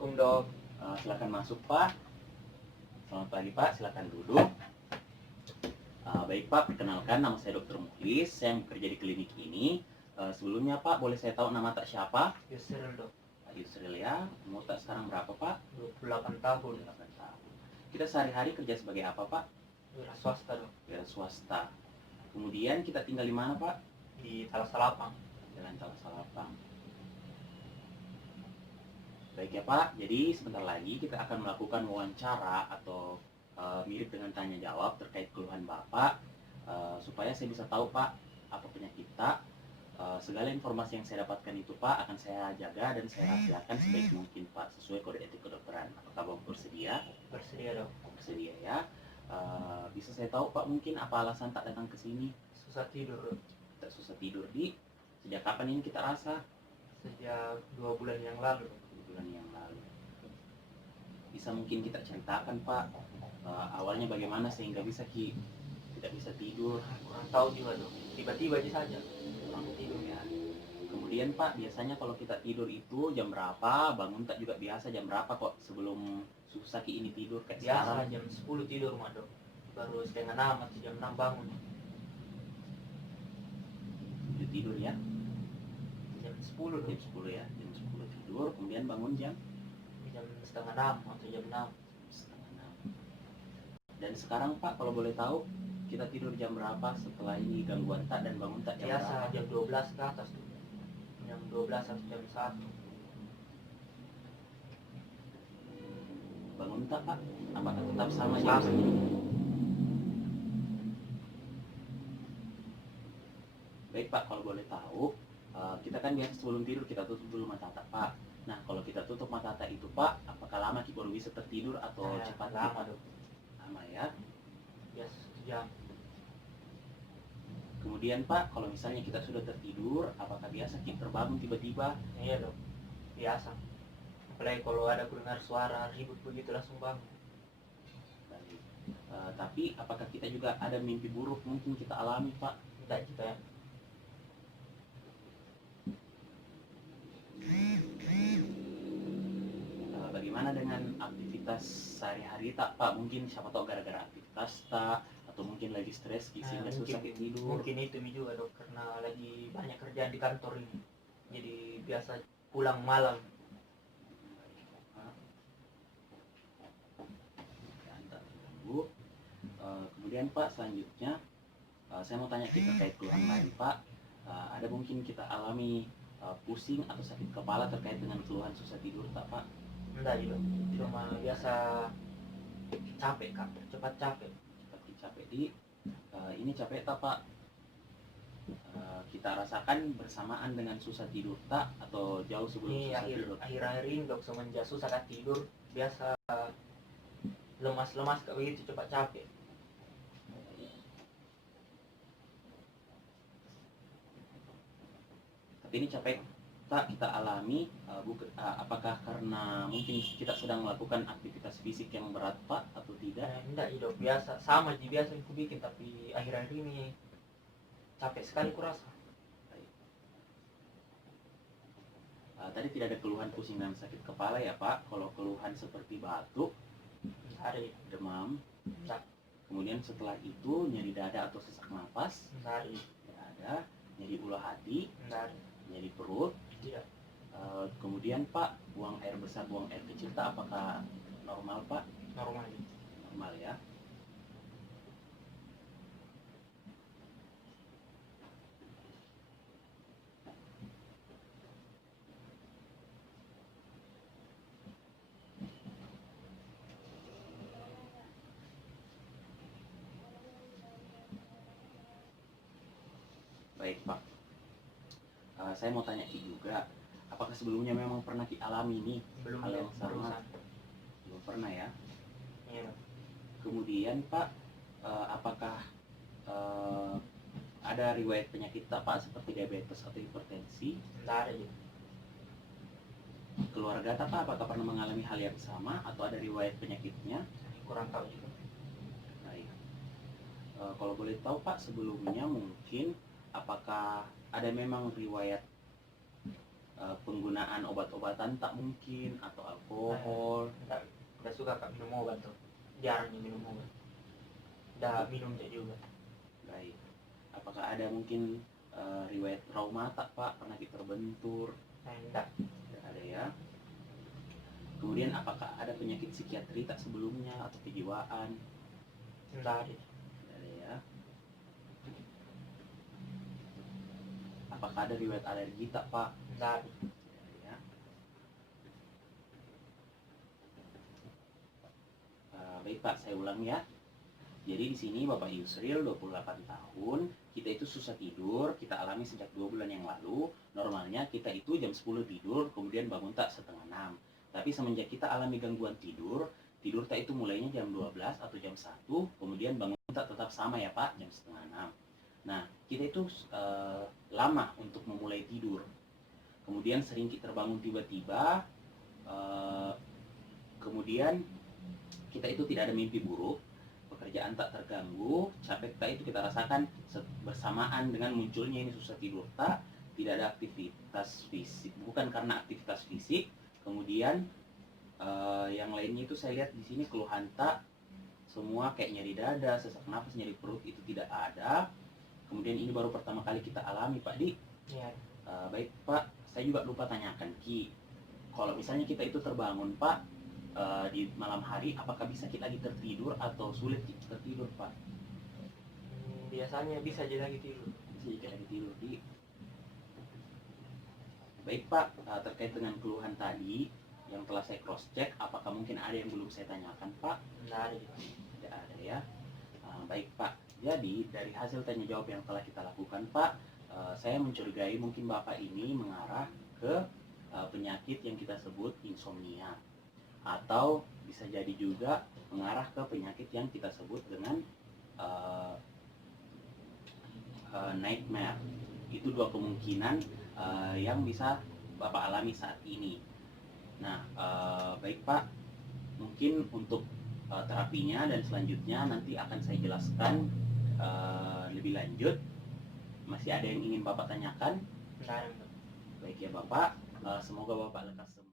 Assalamualaikum dok. Silakan masuk Pak. Selamat pagi Pak, silakan duduk. Baik Pak, perkenalkan nama saya Dr. Mukhlis. Saya bekerja di klinik ini. Sebelumnya Pak, boleh saya tahu nama tak siapa? Yusril dok. Pak Yusril ya. Umur tak sekarang berapa Pak? 28 tahun. 8 tahun. Kita sehari-hari kerja sebagai apa Pak? Wira swasta dok. Wira swasta. Kemudian kita tinggal di mana Pak? Di Talasalapang. Jalan Talasalapang. Baik ya Pak, jadi sebentar lagi kita akan melakukan wawancara atau mirip dengan tanya jawab terkait keluhan Bapak, supaya saya bisa tahu Pak apa penyakit kita. Segala informasi yang saya dapatkan itu Pak akan saya jaga dan saya rahasiakan sebaik mungkin Pak, sesuai kode etik kedokteran. Apakah Bapak bersedia? Bersedia dok. Bersedia ya. Bisa saya tahu Pak mungkin apa alasan tak datang ke sini? Susah tidur dok. Tak susah tidur di sejak kapan ini kita rasa? Sejak 2 bulan yang lalu. 2 bulan yang lalu. Bisa mungkin kita ceritakan Pak, awalnya bagaimana sehingga bisa tidak bisa tidur? Kurang tahu juga dok. Tiba-tiba aja saja kurang tidur. Ya. Kemudian Pak, biasanya kalau kita tidur itu jam berapa? Bangun tak juga biasa jam berapa kok sebelum Susaki ini tidur kayak Biasa sekarang? jam 10 tidur mah dok. Baru setengah 6 atau jam 6 bangun. Tidur ya? Jam 10 dok. Jam 10 ya, jam 10 tidur, kemudian bangun jam Jam setengah 6 atau jam 6. setengah 6. Dan sekarang Pak, kalau boleh tahu, kita tidur jam berapa setelah ini gangguan tak dan bangun tak jam Biasa berapa? jam 12 ke atas dok. Jam 12 atau jam 1. Bangun tak Pak? Apakah tetap sama Sama. jam segini? Baik Pak, kalau boleh tahu, kita kan biasa sebelum tidur kita tutup dulu mata tak Pak. Nah, kalau kita tutup mata tak itu Pak, apakah lama kita baru bisa tertidur atau cepat lama Pak? dok. Lama ya. Biasa 1 jam. Kemudian Pak, kalau misalnya kita sudah tertidur, apakah biasa kita terbangun tiba-tiba? Iya dok, biasa. Apalagi kalau ada dengar suara ribut begitu langsung bangun. Baik. Tapi apakah kita juga ada mimpi buruk mungkin kita alami Pak? Tidak kita ya. Bagaimana dengan aktivitas sehari-hari tak Pak? Mungkin siapa tahu gara-gara aktivitas tak, atau mungkin lagi stres sehingga susah tidur. Mungkin itu juga dok, karena lagi banyak kerjaan di kantor ini. Jadi biasa pulang malam. Kemudian Pak, selanjutnya saya mau tanya kita terkait keluhan lain Pak. Ada mungkin kita alami pusing atau sakit kepala terkait dengan keluhan susah tidur tak Pak? Enggak juga, cuma biasa capek kak, cepat capek. Cepat capek ini capek tak Pak? Kita rasakan bersamaan dengan susah tidur tak atau jauh sebelum Ini susah tidur? akhir-akhir ini dok, semenjak susah kak tidur biasa lemas-lemas kak begitu, cepat capek. Tapi ini capek tak kita alami, apakah karena mungkin kita sedang melakukan aktivitas fisik yang berat Pak atau tidak? Enggak dok, biasa sama aja biasa aku bikin, tapi akhir-akhir ini capek sekali kurasa. Tadi tidak ada keluhan pusing dan sakit kepala ya Pak. Kalau keluhan seperti batuk, Ada demam, enggak, kemudian setelah itu nyeri dada atau sesak napas, enggak tidak ada. Nyeri ulu hati, ada. nyeri perut, Tidak. kemudian Pak, buang air besar, buang air kecil tak apakah normal Pak? Normal. Normal ya. Baik Pak, saya mau tanya juga, apakah sebelumnya memang pernah dialami ini Belum hal ya, yang sama? barusan. Belum pernah ya. Iya. Kemudian Pak, apakah ada riwayat penyakit Pak seperti diabetes atau hipertensi? Enggak ada juga. Keluarga Pak apakah pernah mengalami hal yang sama atau ada riwayat penyakitnya? Kurang tahu juga. Baik. Kalau boleh tahu Pak, sebelumnya mungkin apakah ada memang riwayat penggunaan obat-obatan tak mungkin atau alkohol? Nggak suka Kak minum obat tuh, jarang minum obat, udah minum juga. Baik. Apakah ada mungkin riwayat trauma tak Pak? Pernah terbentur? Enggak. Tidak ada ya. Kemudian apakah ada penyakit psikiatri tak sebelumnya atau kejiwaan? Enggak ada. Tidak ada ya. Apakah ada riwayat alergi tak Pak? Enggak ada. Tidak ada ya. Baik Pak, saya ulang ya. Jadi di sini Bapak Yusril 28 tahun, kita itu susah tidur, kita alami sejak 2 bulan yang lalu. Normalnya kita itu jam 10 tidur, kemudian bangun tak setengah 6. Tapi semenjak kita alami gangguan tidur tak itu mulainya jam 12 atau jam 1, kemudian bangun tak tetap sama ya Pak, jam setengah 6. Nah, kita itu lama untuk memulai tidur. Kemudian sering kita terbangun tiba-tiba, kemudian kita itu tidak ada mimpi buruk, pekerjaan tak terganggu, capek tak itu kita rasakan bersamaan dengan munculnya ini susah tidur tak, tidak ada aktivitas fisik, bukan karena aktivitas fisik. Kemudian yang lainnya itu saya lihat di sini keluhan tak, semua kayak nyeri dada, sesak nafas, nyeri perut itu tidak ada. Kemudian ini baru pertama kali kita alami Pak Di. Iya. Baik Pak, saya juga lupa tanyakan Ki, kalau misalnya kita itu terbangun Pak, di malam hari, apakah bisa kita lagi tertidur atau sulit tertidur Pak? Biasanya bisa aja lagi tidur. Bisa jadi lagi tidur Di. Baik Pak, terkait dengan keluhan tadi yang telah saya cross check, apakah mungkin ada yang belum saya tanyakan Pak? Enggak ada. Tidak ada ya. Baik Pak, jadi dari hasil tanya jawab yang telah kita lakukan Pak, saya mencurigai mungkin Bapak ini mengarah ke penyakit yang kita sebut insomnia, atau bisa jadi juga mengarah ke penyakit yang kita sebut dengan nightmare. Itu dua kemungkinan yang bisa Bapak alami saat ini. Nah, baik Pak, mungkin untuk terapinya dan selanjutnya nanti akan saya jelaskan lebih lanjut. Masih ada yang ingin Bapak tanyakan? Enggak ada. Baik ya Bapak, semoga Bapak lekas sembuh.